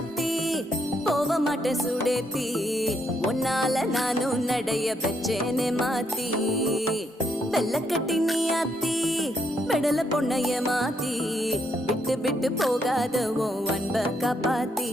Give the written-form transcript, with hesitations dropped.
ஆத்தி போக மாட்டேன் சுடேத்தி உன்னால நானும் நடைய பெச்சேனே மாத்தி வெள்ளக்கட்டி நீ ஆத்தி பெடல பொண்ணைய மாத்தி விட்டு விட்டு போகாத உன் அன்ப காப்பாத்தி